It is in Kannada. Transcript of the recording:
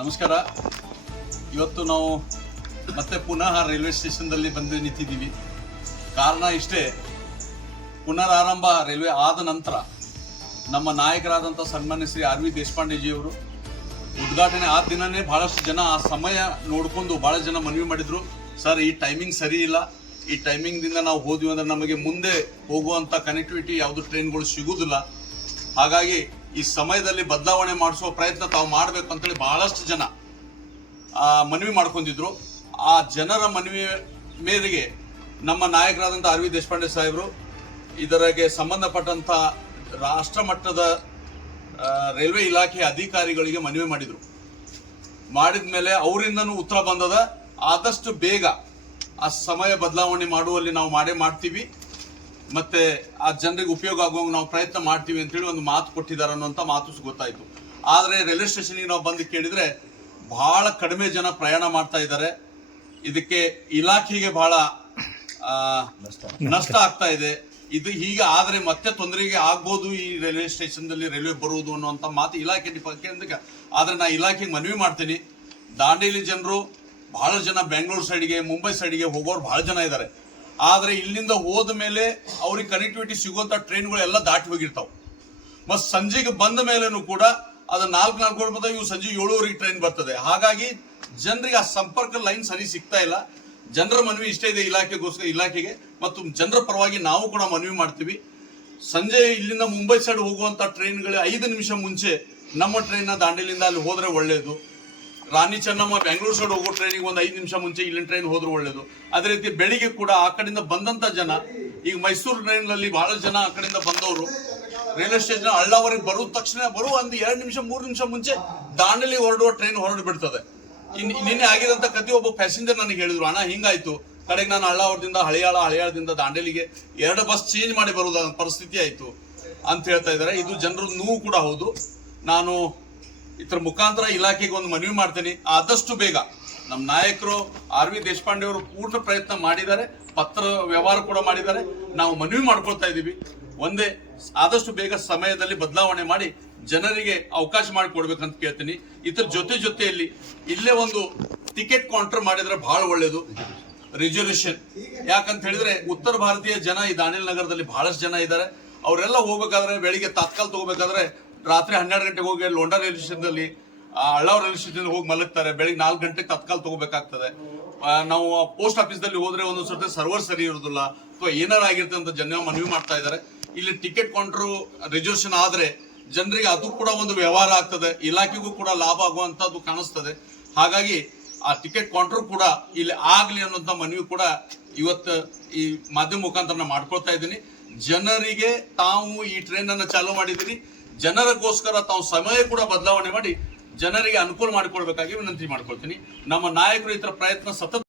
ನಮಸ್ಕಾರ. ಇವತ್ತು ನಾವು ಮತ್ತೆ ಪುನಃ ರೈಲ್ವೆ ಸ್ಟೇಷನ್ದಲ್ಲಿ ಬಂದು ನಿಂತಿದ್ದೀವಿ. ಕಾರಣ ಇಷ್ಟೇ, ಪುನರಾರಂಭ ರೈಲ್ವೆ ಆದ ನಂತರ ನಮ್ಮ ನಾಯಕರಾದಂಥ ಸನ್ಮಾನ್ಯ ಶ್ರೀ ಆರ್ ವಿ ದೇಶಪಾಂಡೆಜಿಯವರು ಉದ್ಘಾಟನೆ ಆದ ದಿನನೇ ಬಹಳಷ್ಟು ಜನ ಆ ಸಮಯ ನೋಡಿಕೊಂಡು ಭಾಳ ಜನ ಮನವಿ ಮಾಡಿದ್ರು, ಸರ್ ಈ ಟೈಮಿಂಗ್ ಸರಿ ಇಲ್ಲ, ಈ ಟೈಮಿಂಗ್ದಿಂದ ನಾವು ಹೋದ್ವಿ ಅಂದ್ರೆ ನಮಗೆ ಮುಂದೆ ಹೋಗುವಂಥ ಕನೆಕ್ಟಿವಿಟಿ ಯಾವುದು ಟ್ರೈನ್ಗಳು ಸಿಗುವುದಿಲ್ಲ, ಹಾಗಾಗಿ ಈ ಸಮಯದಲ್ಲಿ ಬದಲಾವಣೆ ಮಾಡಿಸುವ ಪ್ರಯತ್ನ ತಾವು ಮಾಡಬೇಕು ಅಂತೇಳಿ ಬಹಳಷ್ಟು ಜನ ಮನವಿ ಮಾಡ್ಕೊಂಡಿದ್ರು. ಆ ಜನರ ಮನವಿ ಮೇರೆಗೆ ನಮ್ಮ ನಾಯಕರಾದಂಥ ಆರ್ ವಿ ದೇಶಪಾಂಡೆ ಸಾಹೇಬರು ಇದರಿಗೆ ಸಂಬಂಧಪಟ್ಟಂಥ ರಾಷ್ಟ್ರ ಮಟ್ಟದ ರೈಲ್ವೆ ಇಲಾಖೆ ಅಧಿಕಾರಿಗಳಿಗೆ ಮನವಿ ಮಾಡಿದರು. ಮಾಡಿದ ಮೇಲೆ ಅವರಿಂದನೂ ಉತ್ತರ ಬಂದದ, ಆದಷ್ಟು ಬೇಗ ಆ ಸಮಯ ಬದಲಾವಣೆ ಮಾಡುವಲ್ಲಿ ನಾವು ಮಾಡ್ತೀವಿ, ಮತ್ತೆ ಆ ಜನರಿಗೆ ಉಪಯೋಗ ಆಗುವಂಗೆ ನಾವು ಪ್ರಯತ್ನ ಮಾಡ್ತೀವಿ ಅಂತೇಳಿ ಒಂದು ಮಾತು ಕೊಟ್ಟಿದ್ದಾರೆ ಅನ್ನೋಂಥ ಮಾತು ಗೊತ್ತಾಯಿತು. ಆದರೆ ರೈಲ್ವೆ ಸ್ಟೇಷನ್ಗೆ ನಾವು ಬಂದು ಕೇಳಿದರೆ ಬಹಳ ಕಡಿಮೆ ಜನ ಪ್ರಯಾಣ ಮಾಡ್ತಾ ಇದ್ದಾರೆ. ಇದಕ್ಕೆ ಇಲಾಖೆಗೆ ಬಹಳ ನಷ್ಟ ಆಗ್ತಾ ಇದೆ. ಇದು ಹೀಗೆ ಆದರೆ ಮತ್ತೆ ತೊಂದರೆಗೆ ಆಗ್ಬೋದು ಈ ರೈಲ್ವೆ ಸ್ಟೇಷನ್ದಲ್ಲಿ ರೈಲ್ವೆ ಬರುವುದು ಅನ್ನುವಂಥ ಮಾತು ಇಲಾಖೆ ಬಗ್ಗೆ. ಆದರೆ ನಾನು ಇಲಾಖೆಗೆ ಮನವಿ ಮಾಡ್ತೀನಿ, ದಾಂಡೇಲಿ ಜನರು ಬಹಳ ಜನ ಬೆಂಗಳೂರು ಸೈಡ್ಗೆ ಮುಂಬೈ ಸೈಡ್ಗೆ ಹೋಗೋರು ಬಹಳ ಜನ ಇದ್ದಾರೆ. ಆದರೆ ಇಲ್ಲಿಂದ ಹೋದ ಮೇಲೆ ಅವ್ರಿಗೆ ಕನೆಕ್ಟಿವಿಟಿ ಸಿಗುವಂಥ ಟ್ರೈನ್ಗಳು ಎಲ್ಲ ದಾಟಿ ಹೋಗಿರ್ತಾವೆ. ಮತ್ತು ಸಂಜೆಗೆ ಬಂದ ಮೇಲೇನು ಕೂಡ ಅದು 4 ಬರ್ತದೆ, ಇವು ಸಂಜೆ 7:00 ಟ್ರೈನ್ ಬರ್ತದೆ. ಹಾಗಾಗಿ ಜನರಿಗೆ ಆ ಸಂಪರ್ಕ ಲೈನ್ ಸರಿ ಸಿಗ್ತಾ ಇಲ್ಲ. ಜನರ ಮನವಿ ಇಷ್ಟೇ ಇದೆ ಇಲಾಖೆಗೆ ಮತ್ತು ಜನರ ಪರವಾಗಿ ನಾವು ಕೂಡ ಮನವಿ ಮಾಡ್ತೀವಿ. ಸಂಜೆ ಇಲ್ಲಿಂದ ಮುಂಬೈ ಸೈಡ್ ಹೋಗುವಂಥ ಟ್ರೈನ್ಗಳು 5 ನಿಮಿಷ ಮುಂಚೆ ನಮ್ಮ ಟ್ರೈನ್ನ ದಾಂಡೇಲಿಂದ ಅಲ್ಲಿ ಹೋದರೆ ಒಳ್ಳೆಯದು. ರಾಣಿ ಚೆನ್ನಮ್ಮ ಬೆಂಗಳೂರು ಸೈಡ್ ಹೋಗೋ ಟ್ರೈನಿಗೆ ಒಂದು 5 ನಿಮಿಷ ಮುಂಚೆ ಇಲ್ಲಿನ ಟ್ರೈನ್ ಹೋದ್ರೆ ಒಳ್ಳೇದು. ಅದೇ ರೀತಿ ಬೆಳಿಗ್ಗೆ ಕೂಡ ಆ ಕಡೆಯಿಂದ ಬಂದಂತ ಜನ, ಈಗ ಮೈಸೂರು ಟ್ರೈನ್ನಲ್ಲಿ ಬಹಳ ಜನ ಆ ಕಡೆಯಿಂದ ಬಂದವರು ರೈಲ್ವೆ ಸ್ಟೇಷನ್ ಅಳ್ಳಾವರಿಗೆ ಬರುವ ತಕ್ಷಣ ಒಂದು 2 ನಿಮಿಷ 3 ನಿಮಿಷ ಮುಂಚೆ ದಾಂಡೇಲಿ ಹೊರಡುವ ಟ್ರೈನ್ ಹೊರಡು ಬಿಡ್ತದೆ. ನಿನ್ನೆ ಆಗಿದಂತ ಕತೆ ಒಬ್ಬ ಪ್ಯಾಸೆಂಜರ್ ನನಗೆ ಹೇಳಿದ್ರು, ಅಣ್ಣ ಹಿಂಗಾಯ್ತು, ಕಡೆಗೆ ನಾನು ಅಳ್ಳಾವರದಿಂದ ಹಳಿಯಾಳದಿಂದ ದಾಂಡೇಲಿಗೆ 2 ಬಸ್ ಚೇಂಜ್ ಮಾಡಿ ಬರುವುದ ಪರಿಸ್ಥಿತಿ ಆಯ್ತು ಅಂತ ಹೇಳ್ತಾ ಇದ್ದಾರೆ. ಇದು ಜನರ ನೋವು ಕೂಡ ಹೌದು. ನಾನು ಇದರ ಮುಖಾಂತರ ಇಲಾಖೆಗೆ ಒಂದು ಮನವಿ ಮಾಡ್ತೀನಿ, ಆದಷ್ಟು ಬೇಗ ನಮ್ಮ ನಾಯಕರು ಆರ್ ವಿ ದೇಶಪಾಂಡೆ ಅವರು ಪೂರ್ಣ ಪ್ರಯತ್ನ ಮಾಡಿದ್ದಾರೆ, ಪತ್ರ ವ್ಯವಹಾರ ಕೂಡ ಮಾಡಿದ್ದಾರೆ. ನಾವು ಮನವಿ ಮಾಡ್ಕೊಳ್ತಾ ಇದ್ದೀವಿ, ಒಂದೇ ಆದಷ್ಟು ಬೇಗ ಸಮಯದಲ್ಲಿ ಬದಲಾವಣೆ ಮಾಡಿ ಜನರಿಗೆ ಅವಕಾಶ ಮಾಡಿಕೊಡ್ಬೇಕಂತ ಕೇಳ್ತೀನಿ. ಇದರ ಜೊತೆಯಲ್ಲಿ ಇಲ್ಲೇ ಒಂದು ಟಿಕೆಟ್ ಕೌಂಟರ್ ಮಾಡಿದ್ರೆ ಬಹಳ ಒಳ್ಳೇದು, ರಿಸರ್ವೇಶನ್. ಯಾಕಂತ ಹೇಳಿದ್ರೆ ಉತ್ತರ ಭಾರತೀಯ ಜನ ಈ ದಾಂಡೇಲಿ ನಗರದಲ್ಲಿ ಬಹಳಷ್ಟು ಜನ ಇದ್ದಾರೆ. ಅವರೆಲ್ಲ ಹೋಗ್ಬೇಕಾದ್ರೆ ಬೆಳಿಗ್ಗೆ ತಾತ್ಕಾಲ ತಗೋಬೇಕಾದ್ರೆ ರಾತ್ರಿ 12 ಗಂಟೆಗೆ ಹೋಗಿ ಲೋಂಡಾ ರೈಲ್ವೆ ಸ್ಟೇಷನ್ದಲ್ಲಿ ಅಳ್ಳಾವ್ ರೈಲ್ವೆ ಸ್ಟೇಷನ್ ಹೋಗಿ ಮಲಗ್ತಾರೆ. ಬೆಳಿಗ್ಗೆ 4 ಗಂಟೆಗೆ ತತ್ಕಾಲ ತಗೋಬೇಕಾಗ್ತದೆ. ನಾವು ಪೋಸ್ಟ್ ಆಫೀಸ್ದಲ್ಲಿ ಹೋದ್ರೆ ಒಂದೊಂದು ಸರ್ತಿ ಸರ್ವರ್ ಸರಿ ಇರೋದಿಲ್ಲ ಅಥವಾ ಏನಾರ ಆಗಿರುತ್ತೆ ಅಂತ ಜನ ಮನವಿ ಮಾಡ್ತಾ ಇದ್ದಾರೆ. ಇಲ್ಲಿ ಟಿಕೆಟ್ ಕೌಂಟರ್ ರಿಸರ್ವೇಶನ್ ಆದ್ರೆ ಜನರಿಗೆ ಅದು ಕೂಡ ಒಂದು ವ್ಯವಹಾರ ಆಗ್ತದೆ, ಇಲಾಖೆಗೂ ಕೂಡ ಲಾಭ ಆಗುವಂತದ್ದು ಕಾಣಿಸ್ತದೆ. ಹಾಗಾಗಿ ಆ ಟಿಕೆಟ್ ಕೌಂಟರ್ ಕೂಡ ಇಲ್ಲಿ ಆಗ್ಲಿ ಅನ್ನೋಂಥ ಮನವಿ ಕೂಡ ಇವತ್ತು ಈ ಮಾಧ್ಯಮ ಮುಖಾಂತರ ನಾನು ಮಾಡ್ಕೊಳ್ತಾ ಇದ್ದೀನಿ. ಜನರಿಗೆ ತಾವು ಈ ಟ್ರೈನ್ ಅನ್ನು ಚಾಲೂ ಮಾಡಿದ್ದೀನಿ, ಜನರಿಗೋಸ್ಕರ ತಾವು ಸಮಯ ಕೂಡ ಬದಲಾವಣೆ ಮಾಡಿ ಜನರಿಗೆ ಅನುಕೂಲ ಮಾಡಿಕೊಡ್ಬೇಕಾಗಿ ವಿನಂತಿ ಮಾಡ್ಕೊಳ್ತೀನಿ. ನಮ್ಮ ನಾಯಕರು ಈ ತರ ಪ್ರಯತ್ನ ಸತತ